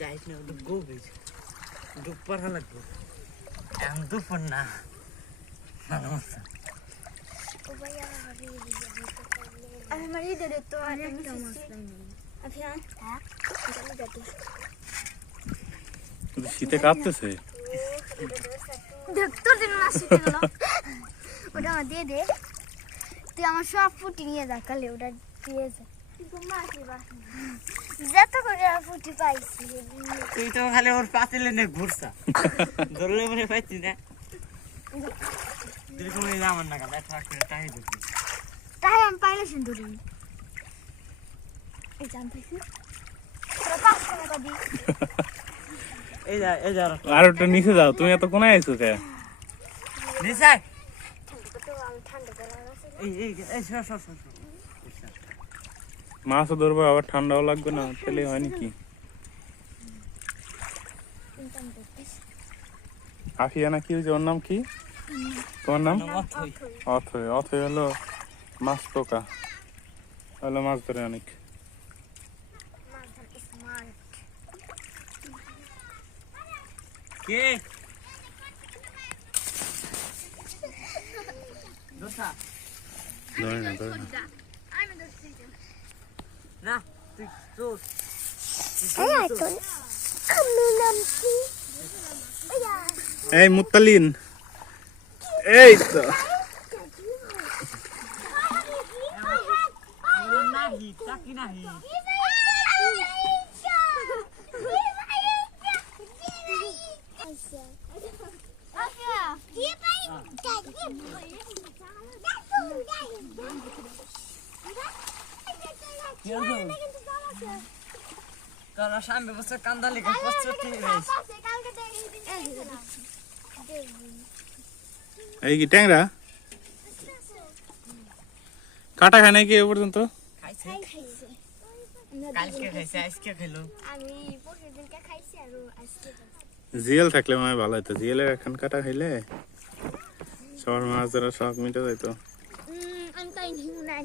যাইস না ডুব গেছ ডুব পড়া লাগবে আমি তো পড় না সমস্যা আমি মারি দে তো আর একটা মাছ নাই আচ্ছা হ্যাঁ আমি যাচ্ছি শীতে কাঁপতেছে দেখ তোর দিন মাছ শিখে গেল ওটা আমার দিয়ে দে তুই আমার সব ফুটি নিয়ে যা কালে ওটা দিয়ে যা যত করে ফুটি পাইছি তুই তো খালি ওর পাতিলে নে ঘুরছা ধরলে মনে পাইছি না এরকম আমার না কাল একটা করে টাই দিবি তাই আমি পাইলে সুন্দরী এই জান পাইছি তোরা 5 টাকা দি এই যা আর ওটা নিচে যাও তুমি এত কোনায় আইছো কে নিচে তো আমি ঠান্ডা করে আছে এই সর মাছও ধরবো আবার ঠান্ডাও লাগবে না তাহলে হয় নাকি আফিয়া না কি হয়েছে ওর নাম কি তোমার নাম অথই অথই হলো মাছ পোকা হলো মাছ ধরে অনেক কে দোসা ধরে না না তুই চোস এই মুত্তালিন এই তো নাহি টাকি নাহি তোরা সামনে বসে কান্দা লিখে প্রস্তুতি রয়েছে এই কি ট্যাংরা কাটা খায় নাকি এ পর্যন্ত খাইছে কালকে খাইছে আজকে খেলো আমি পরশু দিনকে খাইছি আর আজকে জিএল থাকলে মানে ভালো হতো জিএলের এখন কাটা খাইলে সবার মাছ ধরা শখ মিটে যাইতো আমি তাই নিউ নাই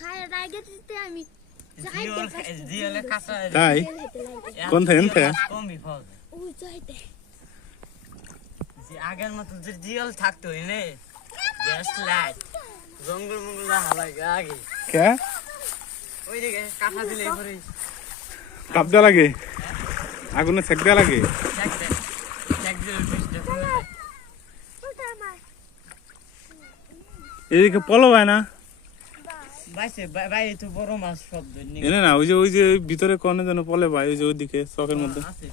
খায় রাগে দিতে আমি জিওলে কাঁচা তাই কোন থেকে কমই ফল ওই যাইতে যে আগের মতো যে জিওল থাকতো এনে জাস্ট লাইট জঙ্গল মঙ্গল হালাগে আগে কে ওই দিকে কাঁচা দিলে পরে তাপ দেওয়া লাগে আগুনে সেক দেওয়া লাগে দেখ দিলে বেশটা এদিকে পলো হয় না বাইছে বাইরে তো বড় মাছ সব ধরে এনে না ওই যে ভিতরে কনে যেন পলে ভাই ওই যে ওইদিকে চকের মধ্যে আছে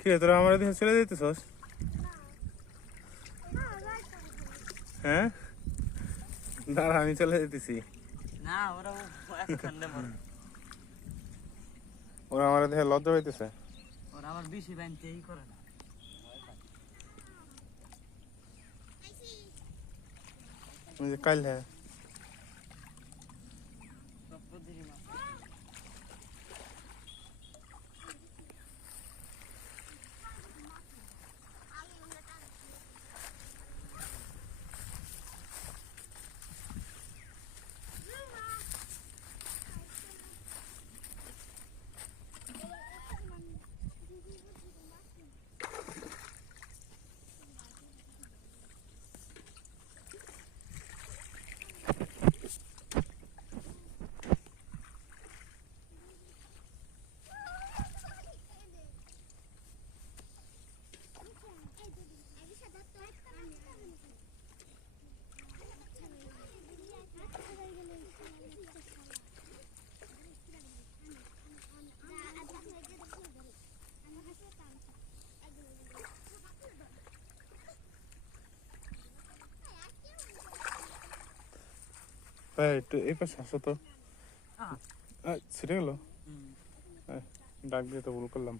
কি তোরা আমার এদিকে চলে যেতেছস হ্যাঁ দাঁড়া আমি চলে যেতেছি না ওরা একখানে মরে ওরা আমার এদিকে লজ্জা পাইতেছে ওরা আবার বেশি বানতেই করে না ওই যে কাল হ্যাঁ ভাই একটু এই পাশে আসো তো ছিটে গেল ডাক দিয়ে তো ভুল করলাম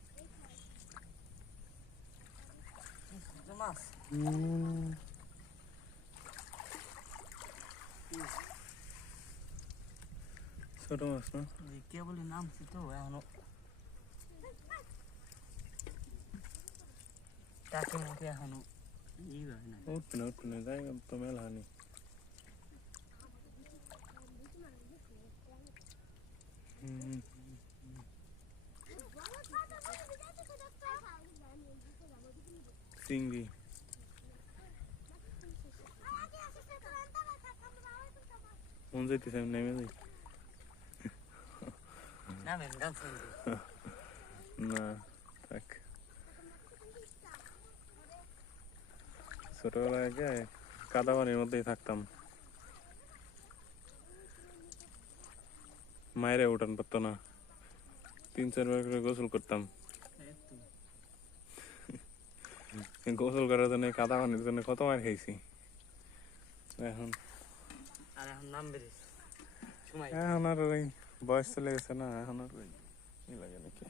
মাছ ছোট মাছ না কে বলে নামছি তো এখনো টাকে মুখে এখনো ই হয় না উঠবে না জায়গা তো মেলা হয়নি চিংড়ি মন যাইতেছে আমি নেমে যাই নামেন গান না থাক ছোটবেলায় আগে কাদা পানির মধ্যেই থাকতাম মায়েরে উঠান পারতো না 3-4 বার করে গোসল করতাম গোসল করার জন্য কাদা পানির জন্য কত মার খাইছি এখন আর এখন নাম বেরিস সময় এখন আর ওই বয়স চলে গেছে না এখন আর ওই ই লাগে নাকি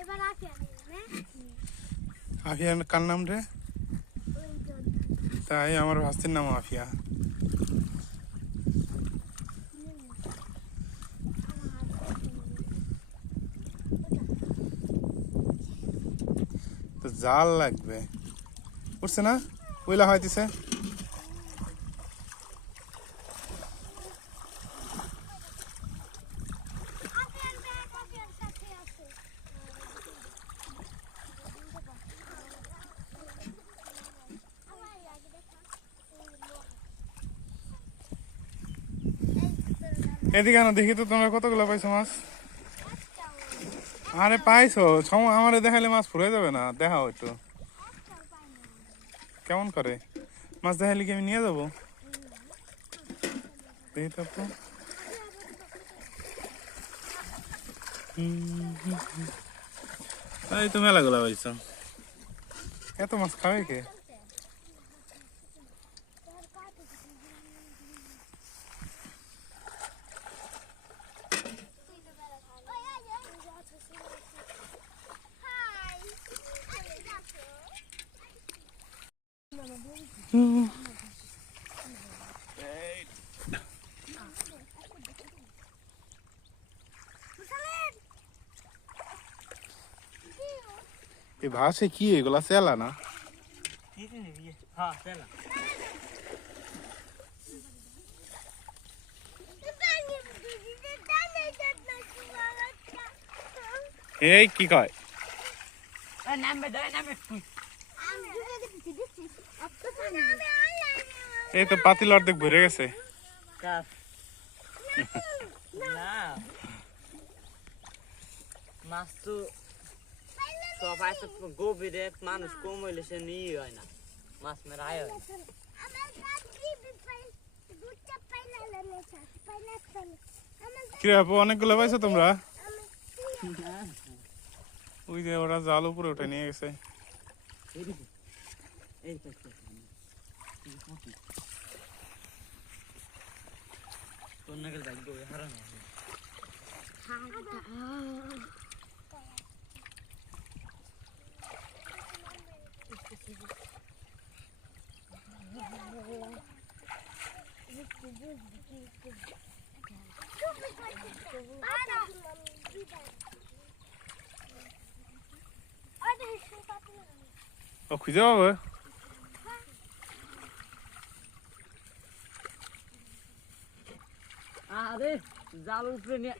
এবার রাখি আফিয়া কার নাম রে তাই আমার ভাস্তির নাম আফিয়া তো জাল লাগবে উঠছে না ওইলা হইতেছে এদিকে না দেখি তো তোমরা কতগুলো পাইছো মাছ আরে পাইছো আমারে দেখাইলে মাছ ফুরে যাবে না দেখাও একটু কেমন করে মাছ দেখাইলে কি আমি নিয়ে যাবো দেখি তো আপু। এই তো মেলাগুলা পাইছো এত মাছ খাবে কে এই ভাষে কি এগুলা চেলা না হ্যাঁ চলা এই কি কয় নামবে দয় নামবে এই তো পাতিল অর্ধেক ভরে গেছে না মাছ তো সব আছে গভীরে মানুষ কম হইলে সে নিয়ে হয় না মাছ মেরা আয় হয় কি আপু অনেকগুলো পাইছো তোমরা ওই যে ওরা জাল উপরে উঠে নিয়ে গেছে তোর নাকি ভাগ্য হারানো ও খুঁজে পাবে আরে জাল উপরে নিয়ে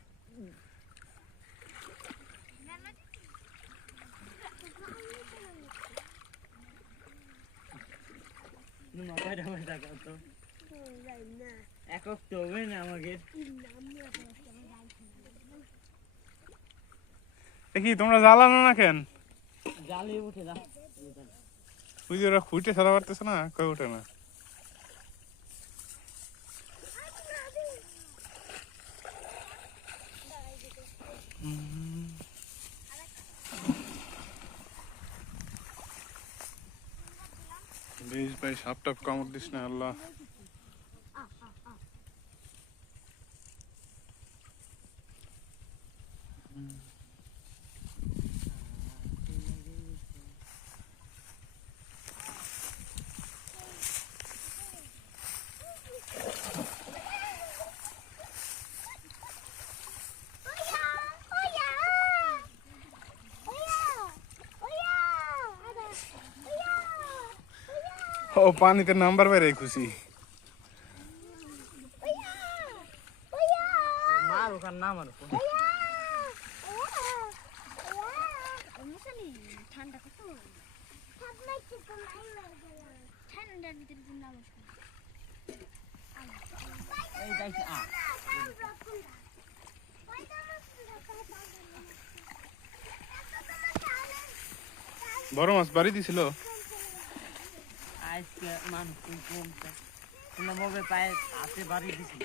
একক তো হবে না আমাকে দেখি তোমরা জ্বালানো না কেন জালে উঠে যা ওই যে ওরা খুঁটে সারা পারতেছে না, কই ওঠে না। বেশ ভাই, সাপ টাপ কামড় দিস না আল্লাহ। ও পানিতে নাম্বার বাইরে খুশি। মার ওখান না মার ঠান্ডা কত ঠান্ডার ভিতরে এই যাইছে বড় মাছ বাড়ি দিছিল আজকে মানুষ কমছে কোনো ভাবে পায়ে হাতে বাড়ি দিছিল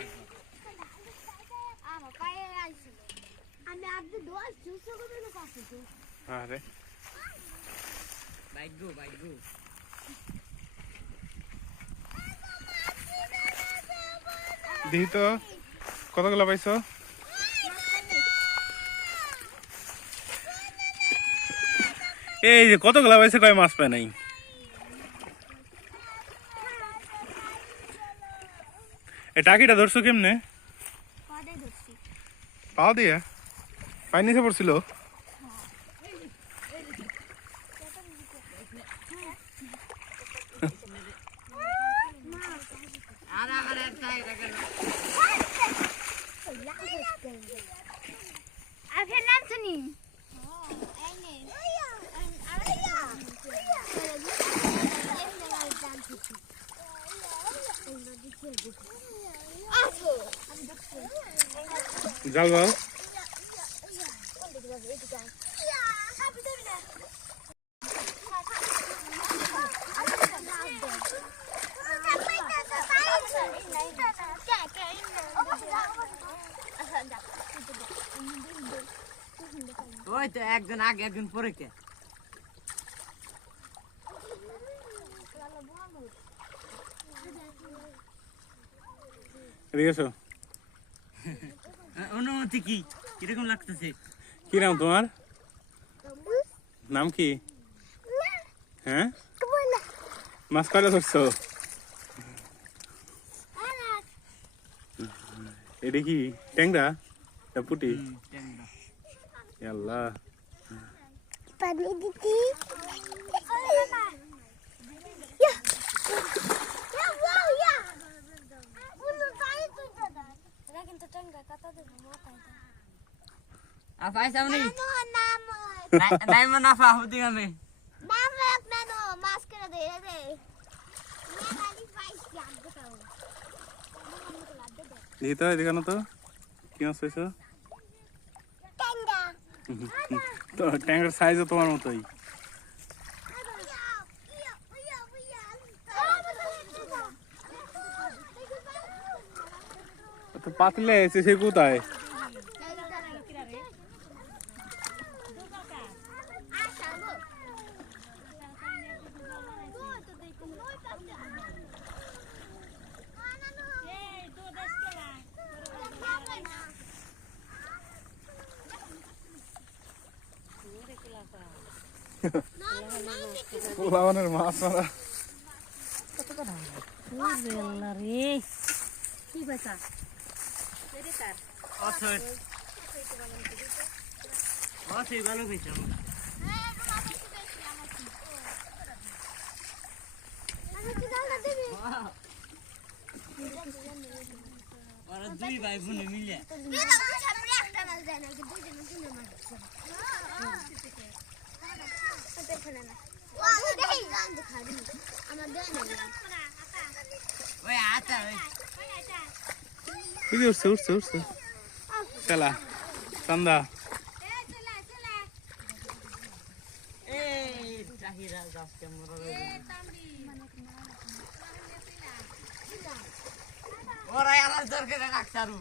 আমার পায়ে আইছিল আমি আপনি দোয়াল চুষে করে না পাশে তো আরে বাইক গো দেখি তো কতগুলো পাইছো? এই যে কতগুলো পাইছে, কয় মাছ পায় নাই। এই টাকিটা ধরছো কেমনে? পাড়ে ধরছি পাও দিয়ে পাই নিচে পড়ছিল। আগে নাম শুনি জাল জাল ওই তো একজন আগে একজন পরে কে রেগেছো? অনুমতি কি কিরকম লাগতেছে? কি নাম তোমার? নাম কি? হ্যাঁ, মাছ কয়টা ধরছো? এটা কি ট্যাংরা না পুটি? আল্লাহ, পানি দিতি Apa sih ini? Naik mana apa? Apa tinggal nih? দেখি তো এদিকে না তো কি মাছ পাইছো? তো ট্যাংরার সাইজও তোমার মতোই। তো পাতলে এসে সে কোথায়? পোলাওয়ানের মাছ মারা কি পয়সা ভালো পেয়েছে ওরা দুই ভাই বোনে মিলে ওই আটা উঠছে উঠছে উঠছে চালা চান্দা এই হিরা গাছকে মরা ওরা আর দরকার রাখতারু